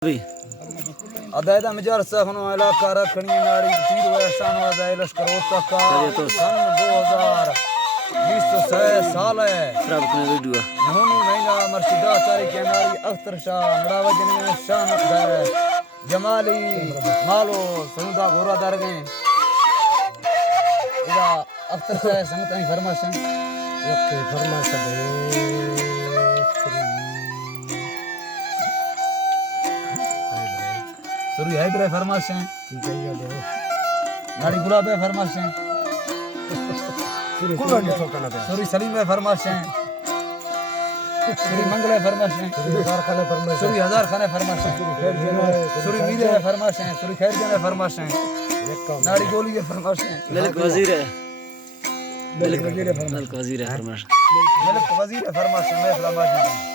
अदायदा मिजार सखनो इलाका रखनी नारी तीर वैसान वादा लश्कर का सन 2020 साल है नवमी महीना मर्शिदा चारी के नारी अख्तर शाह नड़ावजन शान जमाली मालो समुदा गोरा दरगे इदा अख्तर शाह संगत फरमाश ओके फरमाश सुरी हैदर फरमाश हैं नाड़ी गुलाब है फरमाश हैं सुरी सलीम है फरमाश हैं सुरी मंगल है फरमाश हैं सुरी हजार खान है फरमाश हैं सुरी मीर है फरमाश हैं सुरी खैर जान है फरमाश हैं नाड़ी गोली है फरमाश हैं मलिक वजीर है मलिक वजीर है फरमाश मलिक वजीर है फरमाश हैं मैं फरमाश हैं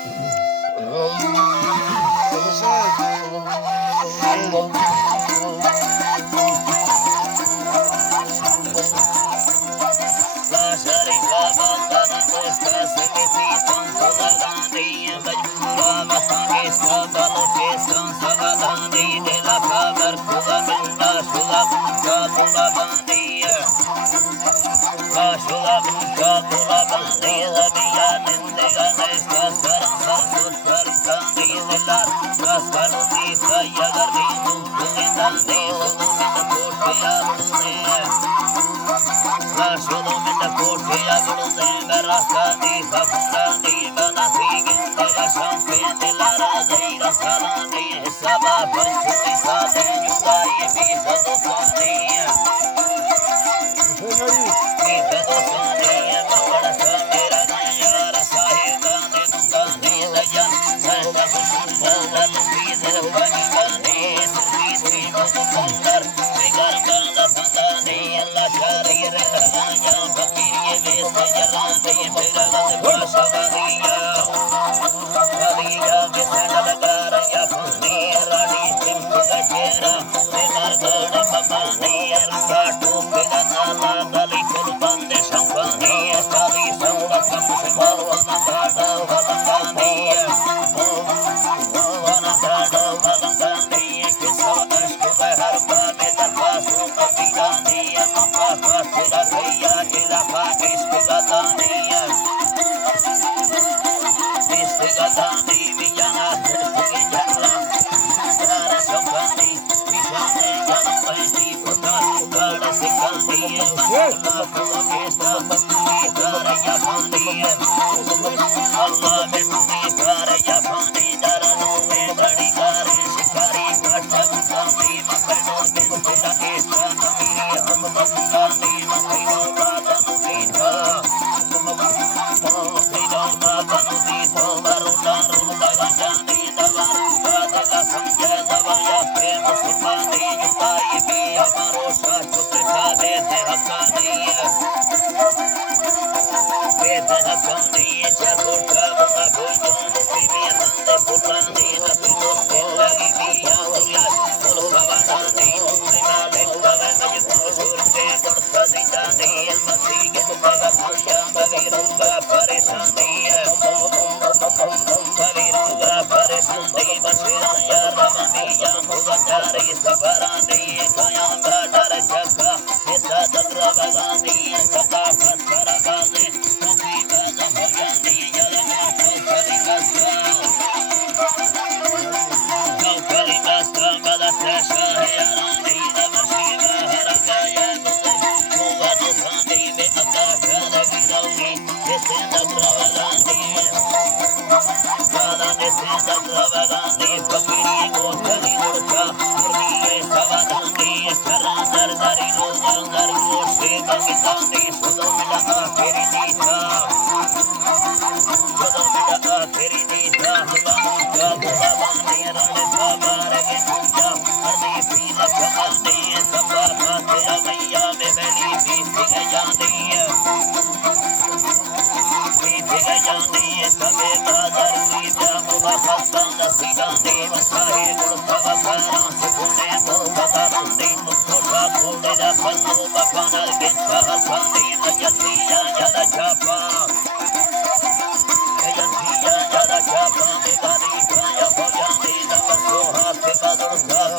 Thank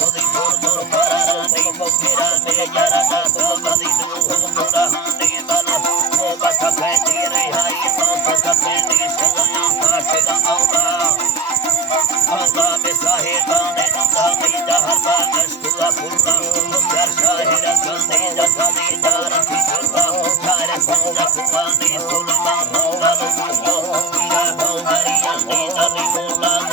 you.